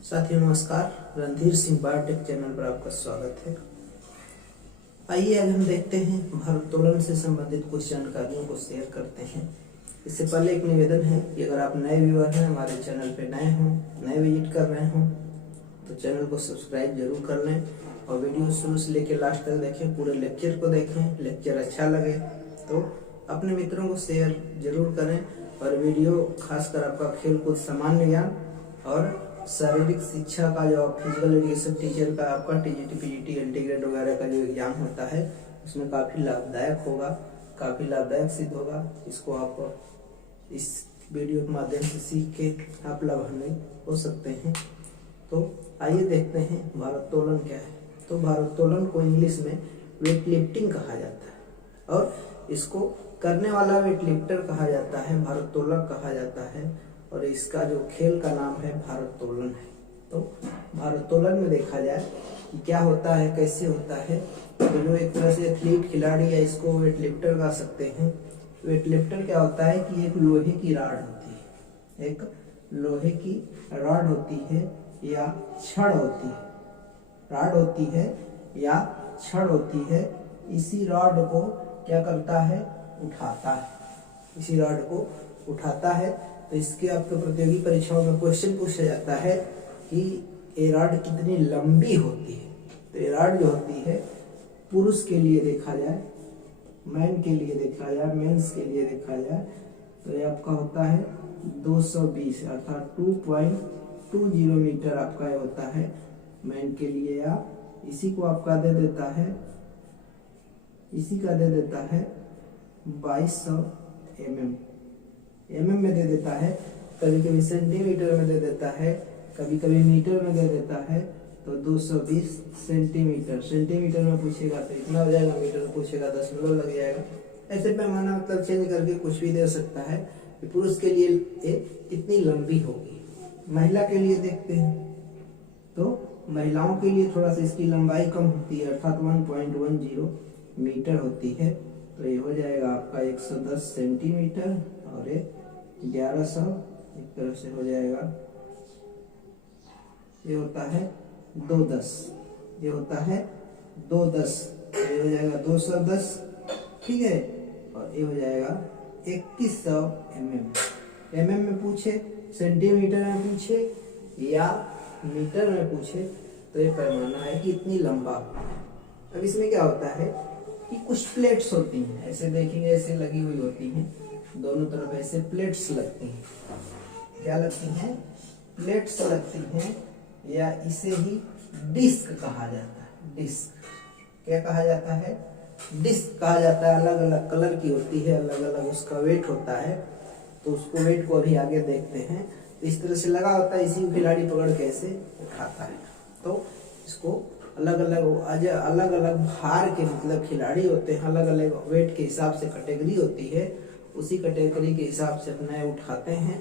साथियों नमस्कार, Randhir Singh biotech channel पर आपका स्वागत है। आइए आज हम देखते हैं भारोत्तोलन से संबंधित कुछ जानकारियों को शेयर करते हैं। इससे पहले एक निवेदन है कि अगर आप नए व्यूअर हैं, हमारे चैनल पे नए हों, नए विजिट कर रहे हों तो चैनल को सब्सक्राइब जरूर कर लें और वीडियो शुरू से लेकर लास्ट तक देखें, पूरे लेक्चर को देखें। लेक्चर अच्छा लगे तो अपने मित्रों को शेयर जरूर करें और वीडियो खासकर आपका खेल कूद सामान्य ज्ञान और शारीरिक शिक्षा का जो फिजिकल एजुकेशन टीचर का आपका टीजीटी पीजीटी एंटीग्रेड वगैरह का जो एग्जाम होता है उसमें काफ़ी लाभदायक होगा, काफ़ी लाभदायक सिद्ध होगा। इसको आप इस वीडियो के माध्यम से सीख के आप लाभान्वित हो सकते हैं। तो आइए देखते हैं भारोत्तोलन क्या है। तो भारोत्तोलन को इंग्लिश में वेट लिफ्टिंग कहा जाता है और इसको करने वाला वेट लिफ्टर कहा जाता है, भारोत्तोलक कहा जाता है और इसका जो खेल का नाम है भारोत्तोलन है। तो भारोत्तोलन में देखा जाए कि क्या होता है, कैसे होता है, तो जो एक तरह से एथलीट खिलाड़ी है इसको वेट लिफ्टर कह सकते हैं। वेट लिफ्टर क्या होता है कि एक लोहे की रॉड होती है, एक लोहे की रॉड होती है या छड़ होती है, रॉड होती है या छड़ होती है। इसी रॉड को क्या करता है, उठाता है, इसी रॉड को उठाता है। तो इसके आपके प्रतियोगी परीक्षाओं में क्वेश्चन पूछा जाता है कि ये रॉड कितनी लंबी होती है। तो ये रॉड जो होती है पुरुष के लिए देखा जाए, मैन के लिए देखा जाए, मेंस के लिए देखा जाए तो ये आपका होता है 220 अर्थात 2.20 मीटर आपका ये होता है मैन के लिए। या इसी को आपका दे देता है, इसी का दे देता है 2200 mm में दे देता है, कभी कभी सेंटीमीटर में दे देता है, कभी कभी मीटर में दे देता है। तो 220 सेंटीमीटर, सेंटीमीटर में पूछेगा तो इतना हो जाएगा, मीटर में पूछेगा दशमलव लग जाएगा। ऐसे पैमाना मतलब चेंज करके कुछ भी दे सकता है कि पुरुष के लिए ये इतनी लंबी होगी। महिला के लिए देखते हैं तो महिलाओं के लिए थोड़ा सा इसकी लंबाई कम होती है अर्थात 1.10 मीटर होती है। तो ये हो जाएगा आपका 110 सेंटीमीटर और ये 1100 एक तरह से हो जाएगा। ये होता है 210, ये होता है 210, ये हो जाएगा 210, ठीक है। और ये हो जाएगा 2100 mm में पूछे, सेंटीमीटर में पूछे या मीटर में पूछे तो ये पैमाना है कि इतनी लंबा। अब इसमें क्या होता है कि कुछ प्लेट्स होती हैं, ऐसे देखेंगे ऐसे लगी हुई होती हैं, दोनों तरफ ऐसे प्लेट्स लगती हैं। क्या लगती हैं? प्लेट्स लगती हैं या इसे ही डिस्क कहा जाता है। डिस्क क्या कहा जाता है? डिस्क कहा जाता है। अलग अलग कलर की होती है, अलग अलग उसका वेट होता है। तो उसको वेट को अभी आगे देखते हैं। तो इस तरह से लगा होता है, इसी को खिलाड़ी पकड़ के ऐसे उठाता है। तो इसको अलग अलग भार के मतलब खिलाड़ी होते हैं, अलग अलग वेट के हिसाब से कैटेगरी होती है, उसी कैटेगरी के हिसाब से अपना उठाते हैं।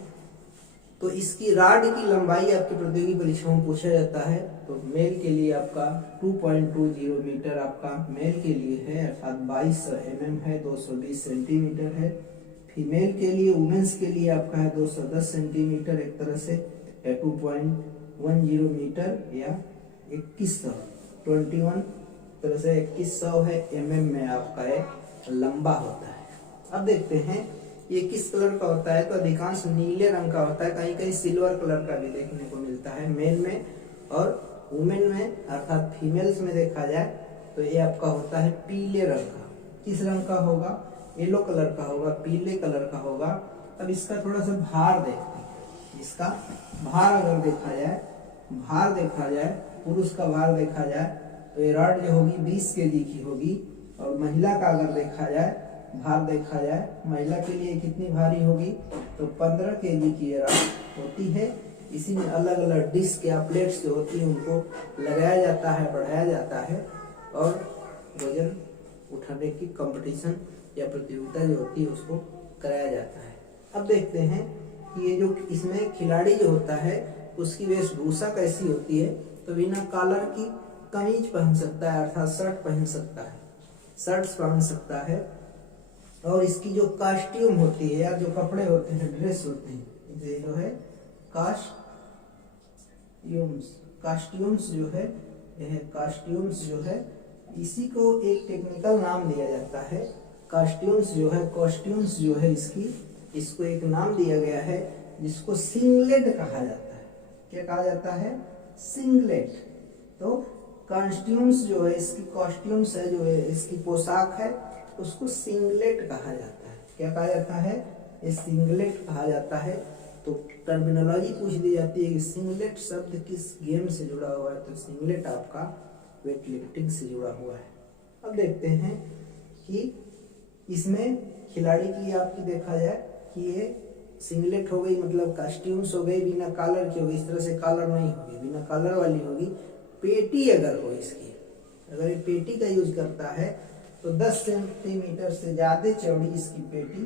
तो इसकी रॉड की लंबाई आपकी प्रतियोगी परीक्षाओं में पूछा जाता है। तो मेल के लिए आपका 2.20 मीटर आपका मेल के लिए है अर्थात 2200 mm है, 220 सेंटीमीटर है। फीमेल के लिए, वुमेन्स के लिए आपका है 210 सेंटीमीटर एक तरह से, या 2.10 मीटर या 2100 तरह से 2100 है mm में आपका एक लंबा होता है। अब देखते हैं ये किस कलर का होता है। तो अधिकांश नीले रंग का होता है, कहीं कहीं सिल्वर कलर का भी देखने को मिलता है मेल में। और वुमेन में अर्थात फीमेल्स में देखा जाए तो ये आपका होता है पीले रंग का। किस रंग का होगा? येलो कलर का होगा, पीले कलर का होगा। अब इसका थोड़ा सा भार देखते हैं। इसका भार अगर देखा जाए, भार देखा जाए, पुरुष का भार देखा जाए तो ये रॉड जो होगी 20 kg की होगी। और महिला का अगर देखा जाए, भार देखा जाए, महिला के लिए कितनी भारी होगी तो 15 kg की ये रॉड होती है। इसी में अलग अलग डिस्क या प्लेट्स जो होती है उनको लगाया जाता है, बढ़ाया जाता है और वजन उठाने की कंपटीशन या प्रतियोगिता जो होती है उसको कराया जाता है। अब देखते हैं कि ये जो इसमें खिलाड़ी जो होता है उसकी वेशभूषा कैसी होती है। तो बिना कॉलर की कमीज पहन सकता है अर्थात शर्ट पहन सकता है, शर्ट्स पहन सकता है। और इसकी जो कॉस्ट्यूम होती है या जो कपड़े होते हैं, ड्रेस होते हैं, ये जो है कास्ट्यूम्स जो है, यह कास्ट्यूम्स जो है, इसी को एक टेक्निकल नाम दिया जाता है। कास्ट्यूम्स जो है, कॉस्ट्यूम्स जो है इसको एक नाम दिया गया है जिसको सिंगलेट कहा जाता है। क्या कहा जाता है? सिंगलेट। तो कॉस्ट्यूम्स जो है, इसकी कॉस्ट्यूम्स है जो है, इसकी पोशाक है, उसको सिंगलेट कहा जाता है। क्या कहा जाता है? ये सिंगलेट कहा जाता है। तो टर्मिनोलॉजी पूछ दी जाती है कि सिंगलेट शब्द किस गेम से जुड़ा हुआ है, तो सिंगलेट आपका वेट लिफ्टिंग से जुड़ा हुआ है। अब देखते हैं कि इसमें खिलाड़ी की आपकी देखा जाए कि ये सिंगलेट हो गई, मतलब कॉस्ट्यूम्स हो गई, बिना कॉलर की होगी, इस तरह से कॉलर नहीं होगी, बिना कॉलर वाली होगी। पेटी अगर हो इसकी, अगर ये पेटी का यूज करता है तो 10 सेंटीमीटर से ज्यादा चौड़ी इसकी पेटी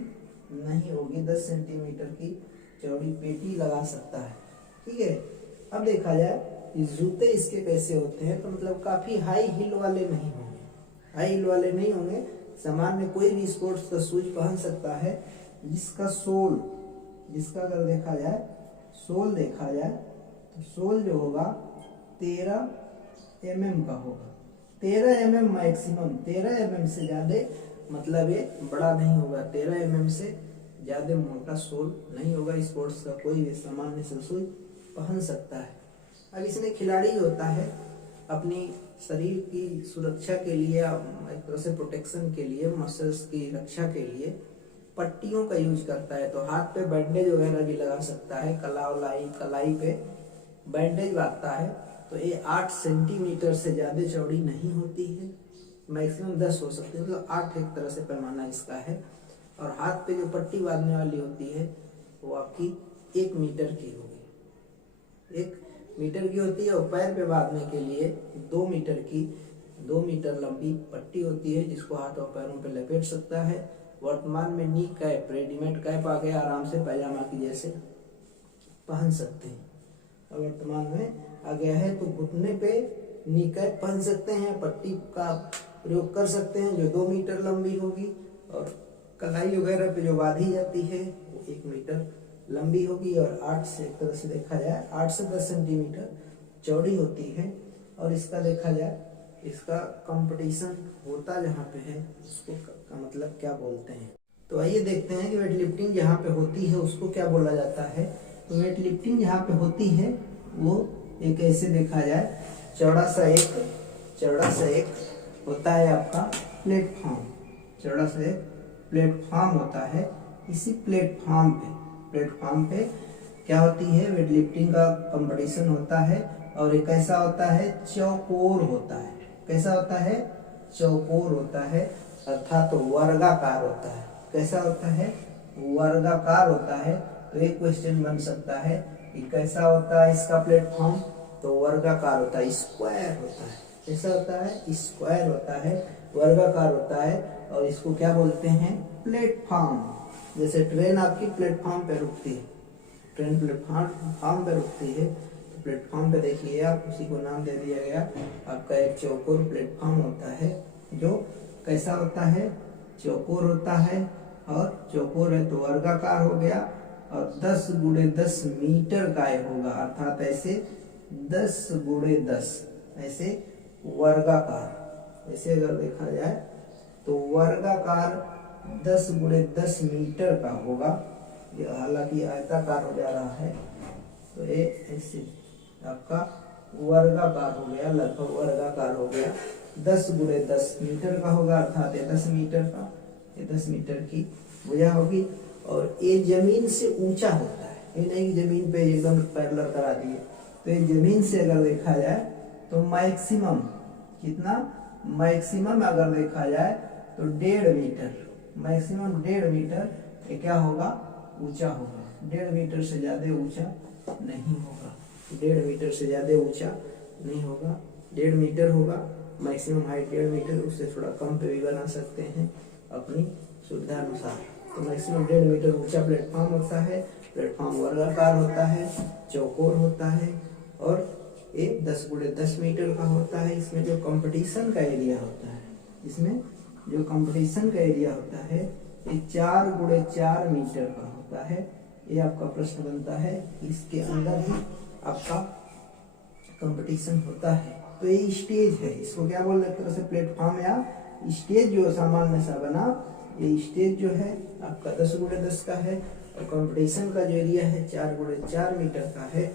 नहीं होगी, 10 सेंटीमीटर की चौड़ी पेटी लगा सकता है। ठीक है। अब देखा जाए इस जूते इसके कैसे होते हैं, तो मतलब काफी हाई हील वाले नहीं होंगे, हाई हील वाले नहीं होंगे। सामान्य कोई भी स्पोर्ट्स का शूज पहन सकता है जिसका सोल, जिसका अगर देखा जाए सोल देखा जाए तो सोल जो होगा 13 mm का होगा। 13 mm मैक्सिमम, 13 mm से ज्यादा मतलब ये बड़ा नहीं होगा, 13 mm से ज्यादा मोटा सोल नहीं होगा। स्पोर्ट्स का कोई भी सामान्य से शूज पहन सकता है। अब इसमें खिलाड़ी होता है अपनी शरीर की सुरक्षा के लिए, एक तरह से प्रोटेक्शन के लिए, मसल्स की रक्षा के लिए पट्टियों का यूज करता है। तो हाथ पे बैंडेज वगैरह भी लगा सकता है, कलाई पे बैंडेज बांधता है। तो ये 8 सेंटीमीटर से ज्यादा चौड़ी नहीं होती है, मैक्सिमम 10 हो सकती है, मतलब 8 एक तरह से पैमाना इसका है। और हाथ पे जो पट्टी बांधने वाली होती है वो आपकी 1 मीटर की होगी, 1 मीटर की होती है। और पैर पे बांधने के लिए 2 मीटर लंबी पट्टी होती है जिसको हाथ और पैरों पे लपेट सकता है। वर्तमान में नी कैप, रेडीमेड कैप आ गया, आराम से पैजामा की जैसे पहन सकते हैं। और वर्तमान में आ गया है तो घुटने पे नी कैप पहन सकते हैं, पट्टी का प्रयोग कर सकते हैं जो 2 मीटर लंबी होगी। और कलाई वगैरह पे जो बांधी जाती है वो 1 मीटर लंबी होगी और 8 से, एक तरह से देखा जाए 8 से 10 सेंटीमीटर चौड़ी होती है। और इसका देखा जाए, इसका कंपटीशन होता जहाँ पे है उसको का मतलब क्या बोलते हैं। तो आइए देखते हैं कि वेट लिफ्टिंग जहाँ पे होती है उसको क्या बोला जाता है। तो वेट लिफ्टिंग जहाँ पे होती है वो एक ऐसे देखा जाए, चौड़ा सा एक होता है आपका प्लेटफॉर्म, चौड़ा सा एक प्लेटफॉर्म होता है। इसी प्लेटफॉर्म पे क्या होती है, वेट लिफ्टिंग का कंपटीशन होता है। और एक कैसा होता है, चौकोर होता है। कैसा होता है? चौकोर होता है, अर्थात वर्गाकार होता है। कैसा होता है? वर्गाकार होता है। तो एक क्वेश्चन बन सकता है कि कैसा होता है इसका प्लेटफॉर्म, तो वर्गाकार होता है, स्क्वायर होता है। कैसा होता है? स्क्वायर होता है, वर्गाकार होता है। और इसको क्या बोलते हैं? प्लेटफॉर्म। जैसे ट्रेन आपकी प्लेटफॉर्म पे रुकती है, ट्रेन प्लेटफॉर्म पे रुकती है, तो प्लेटफॉर्म पे देखिए आप, उसी को नाम दे दिया गया। आपका एक चौकोर प्लेटफॉर्म होता है जो कैसा होता है? चौकोर होता है। और चौकोर है तो वर्गाकार हो गया। और 10 गुणे 10 मीटर का होगा, अर्थात ऐसे 10 गुणे 10 ऐसे वर्गाकार। ऐसे अगर देखा जाए तो वर्गाकार 10 गुणे 10 मीटर का होगा। ये हालांकि आयताकार हो जा रहा है, तो ये ऐसे आपका वर्गाकार हो गया, लगभग वर्गाकार हो गया। 10 गुणे 10 मीटर का होगा, अर्थात 10 मीटर का, ये 10 मीटर की भुजा होगी। और ये जमीन से ऊंचा होता है, ये नहीं कि जमीन पे एकदम पैरेलल करा दिए। तो ये जमीन से अगर देखा जाए तो मैक्सिमम कितना, मैक्सिमम अगर देखा जाए तो 1.5 मीटर, मैक्सिमम 1.5 मीटर ये क्या होगा? ऊंचा होगा। 1.5 मीटर से ज्यादा ऊंचा नहीं होगा, 1.5 मीटर से ज्यादा ऊंचा नहीं होगा, 1.5 मीटर होगा मैक्सिमम हाइट, 1.5 मीटर। उससे थोड़ा कम पे भी बना सकते हैं अपनी सुविधा अनुसार। तो मैक्सिमम 1.5 मीटर ऊंचा प्लेटफॉर्म होता है। प्लेटफॉर्म वर्गाकार होता है, चौकोर होता है और ये 10 गुणे 10 मीटर का होता है। इसमें जो कंपटीशन का एरिया होता है, इसमें जो कंपटीशन का एरिया होता है ये 4 गुणे 4 मीटर का होता है। ये आपका प्रश्न बनता है, इसके अंदर ही आपका कंपटीशन होता है। तो ये स्टेज है, इसको क्या बोल रहे हैं, प्लेटफॉर्म या स्टेज जो सामान्य सा बना, ये स्टेज जो है आपका 10x10 का है और कंपटीशन का जो एरिया है 4x4 मीटर का है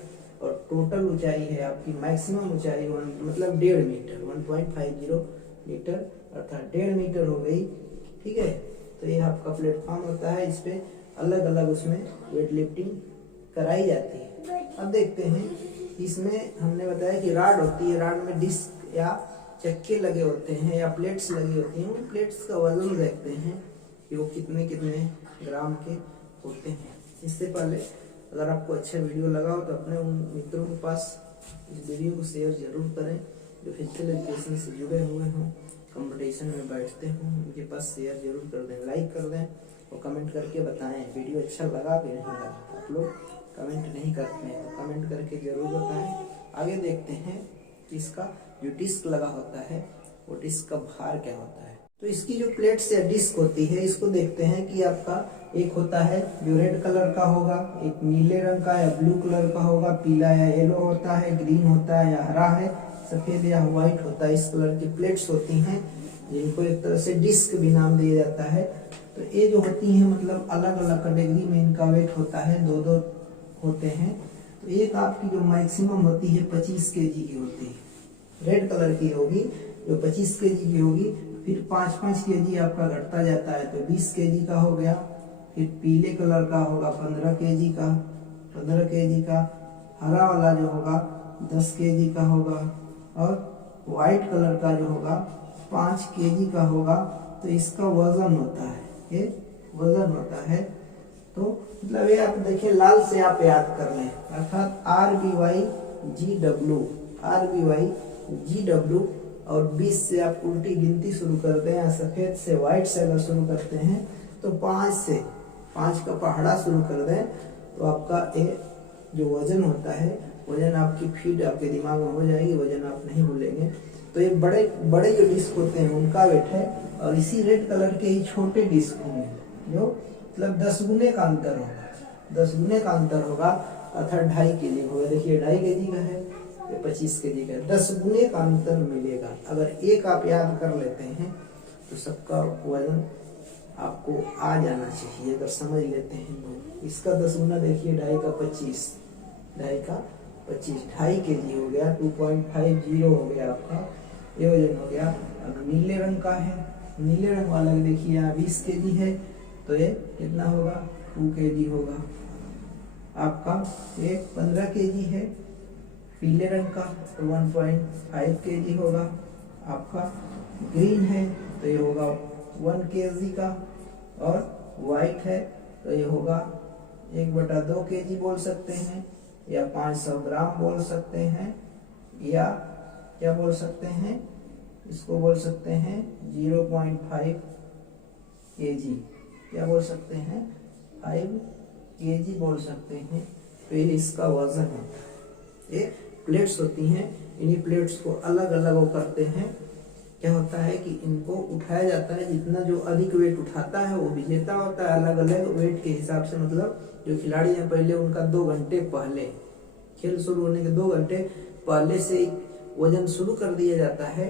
और टोटल ऊंचाई है आपकी मैक्सिमम ऊंचाई मतलब 1.5 मीटर 1.50 मीटर अर्थात 1.5 मीटर हो गई। ठीक है, तो ये आपका प्लेटफॉर्म होता है, इस पे अलग अलग उसमें वेट लिफ्टिंग कराई जाती है। अब देखते हैं, इसमें हमने बताया कि राड होती है, राड में डिस्क या चक्के लगे होते हैं या प्लेट्स लगी होती हैं। उन प्लेट्स का वजन देखते हैं कि वो कितने कितने ग्राम के होते हैं। इससे पहले अगर आपको अच्छा वीडियो लगा हो तो अपने उन मित्रों के पास इस वीडियो को शेयर जरूर करें जो फिजिकल एजुकेशन से जुड़े हुए हों, कंपटीशन में बैठते हों, उनके पास शेयर जरूर कर दें, लाइक कर दें और कमेंट करके बताएं वीडियो अच्छा लगा कि नहीं लगा। आप लोग कमेंट नहीं करते हैं तो कमेंट करके जरूर बताएं। आगे देखते हैं कि इसका जो डिस्क लगा होता है वो डिस्क का भार क्या होता है। तो इसकी जो प्लेट्स या डिस्क होती है इसको देखते हैं कि आपका एक होता है जो रेड कलर का होगा, एक नीले रंग का या ब्लू कलर का होगा, पीला या येलो होता है, ग्रीन होता है या हरा है, सफेद या व्हाइट होता है। इस कलर की प्लेट्स होती हैं जिनको एक तरह से डिस्क भी नाम दिया जाता है। तो ये जो होती हैं मतलब अलग अलग कैटेगरी में इनका वेट होता है, 2-2 होते हैं। तो एक आपकी जो मैक्सिमम होती है 25 kg की होती है, रेड कलर की होगी जो 25 kg की होगी। फिर 5-5 kg आपका घटता जाता है तो 20 kg का हो गया। फिर पीले कलर का होगा 15 kg का, 15 kg का। हरा वाला जो होगा 10 kg का होगा और व्हाइट कलर का जो होगा 5 kg का होगा। तो इसका वजन होता है, ये वजन होता है। तो मतलब ये आप देखिए लाल से आप याद कर लें, अर्थात RBY और 20 से आप उल्टी गिनती शुरू करते हैं, सफेद से व्हाइट से अगर शुरू करते हैं तो 5 का पहाड़ा शुरू कर दें तो आपका ये जो वजन होता है, वजन आपकी फीड आपके दिमाग में हो जाएगी, वजन आप नहीं भूलेंगे। तो ये बड़े बड़े जो डिस्क होते हैं उनका वेट है और इसी रेड कलर के ही छोटे डिस्क होंगे जो मतलब 10 गुने का अंतर होगा, 10 गुने का अंतर होगा अर्थात 2.5 kg होगा। देखिए 2.5 kg का है, ये 25 kg का है, 10 गुने का अंतर मिलेगा। अगर एक आप याद कर लेते हैं तो सबका वजन आपको आ जाना चाहिए, अगर समझ लेते हैं तो। इसका 10 गुना देखिए 2.5 का 25, 2.5 kg हो गया, 2.50 हो गया आपका, ये वजन हो गया। अब नीले रंग का है, नीले रंग वाला देखिए यहाँ 20 kg है तो ये कितना होगा, 2 kg होगा आपका। एक 15 kg है पीले रंग का तो 1.5 kg होगा आपका। ग्रीन है तो ये होगा 1 kg का और व्हाइट है तो ये होगा 1/2 kg बोल सकते हैं या 500 ग्राम बोल सकते हैं या क्या बोल सकते हैं, इसको बोल सकते हैं 0.5 kg, क्या बोल सकते हैं 5 kg बोल सकते हैं। तो ये इसका वजन होता है। ये प्लेट्स होती हैं, इन्हीं प्लेट्स को अलग अलग वो करते हैं। क्या होता है कि इनको उठाया जाता है, जितना जो अधिक वेट उठाता है वो विजेता होता है। अलग अलग वेट के हिसाब से मतलब जो खिलाड़ी हैं पहले उनका 2 घंटे पहले, खेल शुरू होने के 2 घंटे पहले से वजन शुरू कर दिया जाता है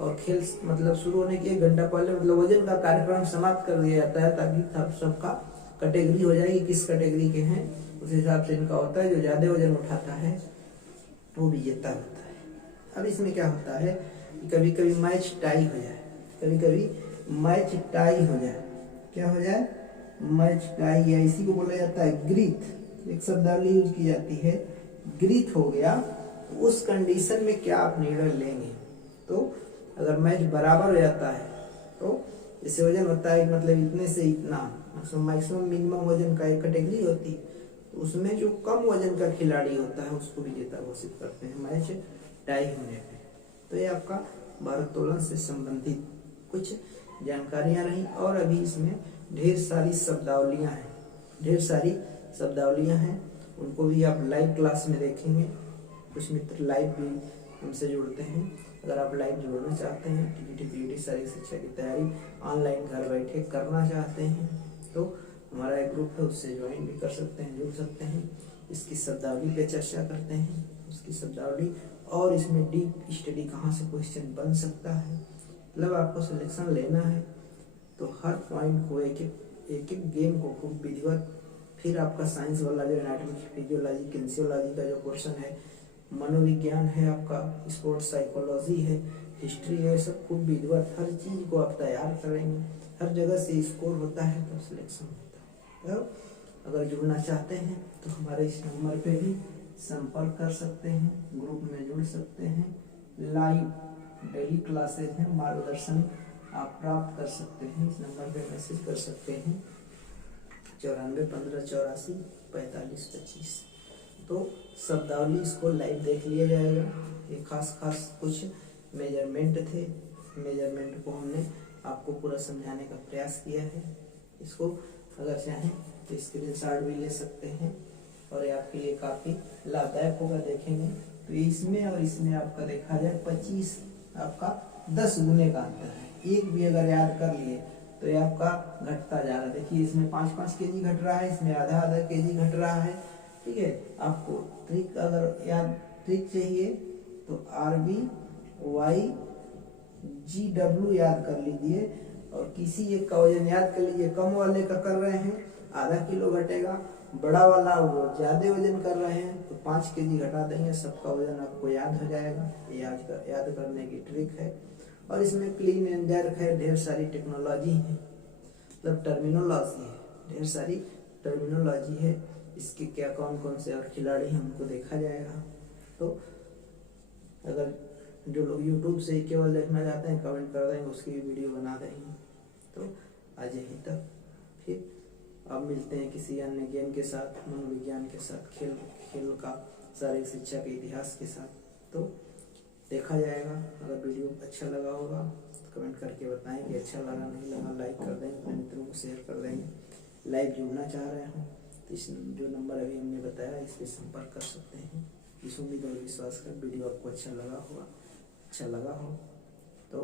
और खेल मतलब शुरू होने के 1 घंटा पहले मतलब वजन का कार्यक्रम समाप्त कर दिया जाता है ताकि सबका कैटेगरी हो जाएगी किस कैटेगरी के हैं, उस हिसाब से इनका होता है। जो ज्यादा वजन उठाता है वो विजेता होता है। अब इसमें क्या होता है कि कभी कभी मैच टाई हो जाए, कभी कभी मैच टाई हो जाए, क्या हो जाए, मैच टाई, या इसी को बोला जाता है ग्रीथ, एक शब्दावली यूज की जाती है, ग्रीथ हो गया। तो उस कंडीशन में क्या आप निर्णय लेंगे। तो अगर मैच बराबर हो जाता है तो जैसे वजन होता है मतलब इतने से इतना मैक्सिमम मिनिमम वजन का एक कैटेगरी होती है, तो उसमें जो कम वजन का खिलाड़ी होता है उसको विजेता घोषित करते हैं मैच टाई होने पे। तो ये आपका भारोत्तोलन से संबंधित कुछ जानकारियां रही और अभी इसमें ढेर सारी शब्दावलियां हैं, उनको भी आप लाइव क्लास में देखेंगे। कुछ मित्र लाइव भी हमसे जुड़ते हैं। अगर आप लाइव जुड़ना चाहते हैं, टीटीपीटी शारीरिक शिक्षा की तैयारी ऑनलाइन घर बैठे करना चाहते हैं तो हमारा एक ग्रुप है, उससे ज्वाइन भी कर सकते हैं, जुड़ सकते हैं। इसकी शब्दावली पे चर्चा करते हैं उसकी शब्दावली, और इसमें डीप स्टडी कहाँ से क्वेश्चन बन सकता है। मतलब आपको सिलेक्शन लेना है तो हर पॉइंट को एक एक गेम को खूब विधिवत, फिर आपका साइंस वाला जो एनाटॉमी फिजियोलॉजी किनेसियोलॉजी का जो क्वेश्चन है, मनोविज्ञान है आपका, स्पोर्ट्स साइकोलॉजी है, हिस्ट्री है, सब खूब विधिवत हर चीज़ को आप तैयार करेंगे। हर जगह से स्कोर होता है तो सिलेक्शन होता है। तो अगर जुड़ना चाहते हैं तो हमारे इस नंबर पे भी संपर्क कर सकते हैं, ग्रुप में जुड़ सकते हैं। लाइव डेली क्लासेज हैं, मार्गदर्शन आप प्राप्त कर सकते हैं। इस नंबर पे मैसेज कर सकते हैं 9415844525। तो शब्दावली इसको लाइव देख लिया जाएगा। ये खास कुछ मेजरमेंट थे, मेजरमेंट को हमने आपको पूरा समझाने का प्रयास किया है। इसको अगर चाहें तो स्क्रीनशॉट भी ले सकते हैं और ये आपके लिए काफ़ी लाभदायक होगा। देखेंगे तो इसमें और इसमें आपका देखा जाए 25 आपका 10 गुने का अंतर है। एक भी अगर याद कर लिए तो ये आपका घटता जा रहा है। देखिए इसमें 5-5 केजी घट रहा है, इसमें आधा केजी घट रहा है। ठीक है, आपको ट्रिक अगर याद ट्रिक चाहिए तो RBYGW याद कर लीजिए और किसी एक का वजन याद कर लीजिए। कम वाले का कर रहे हैं आधा किलो घटेगा, बड़ा वाला वो ज़्यादा वजन कर रहे हैं तो 5 केजी घटा देंगे, सबका वजन आपको याद हो जाएगा। ये याद करने की ट्रिक है। और इसमें क्लीन एंड जर्क है, ढेर सारी टेक्नोलॉजी है, मतलब टर्मिनोलॉजी है, ढेर सारी टर्मिनोलॉजी है। इसके क्या कौन कौन से और खिलाड़ी हैं उनको देखा जाएगा। तो अगर जो लोग YouTube से केवल देखना चाहते हैं कमेंट कर देंगे, उसकी भी वीडियो बना देंगे। तो आज यहीं तक, फिर अब मिलते हैं किसी अन्य गेम के साथ, मनोविज्ञान के साथ, खेल का शारीरिक शिक्षा के इतिहास के साथ। तो देखा जाएगा। अगर वीडियो अच्छा लगा होगा तो कमेंट करके बताएं कि अच्छा लगा नहीं लगा, लाइक कर देंगे, अपने मित्रों को शेयर कर देंगे। लाइव जुड़ना चाह रहे हो तो इस जो नंबर अभी हमने बताया इस पर संपर्क कर सकते हैं। इस उम्मीद और विश्वास कर वीडियो आपको अच्छा लगा हो तो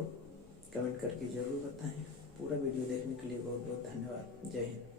कमेंट करके ज़रूर बताएं। पूरा वीडियो देखने के लिए बहुत बहुत धन्यवाद। जय हिंद।